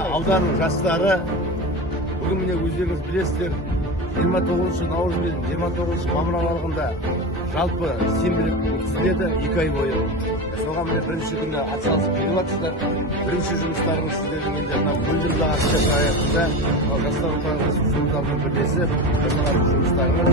Ауданның жастары бүгін міне өздеріңіз білесіздер, 29 наурыз бен 29 мамыр аралығында жалпы сенбілік өткізіледі 2 ай бойы. Соған міне бірінші күні атсалысып келіп жатсыздар. Бірінші жұмыстарыңыз сіздердің енді мөлдірді акция аясында жастар отаны ресурстарымен бірлесіп жасалатын жұмыстарымыз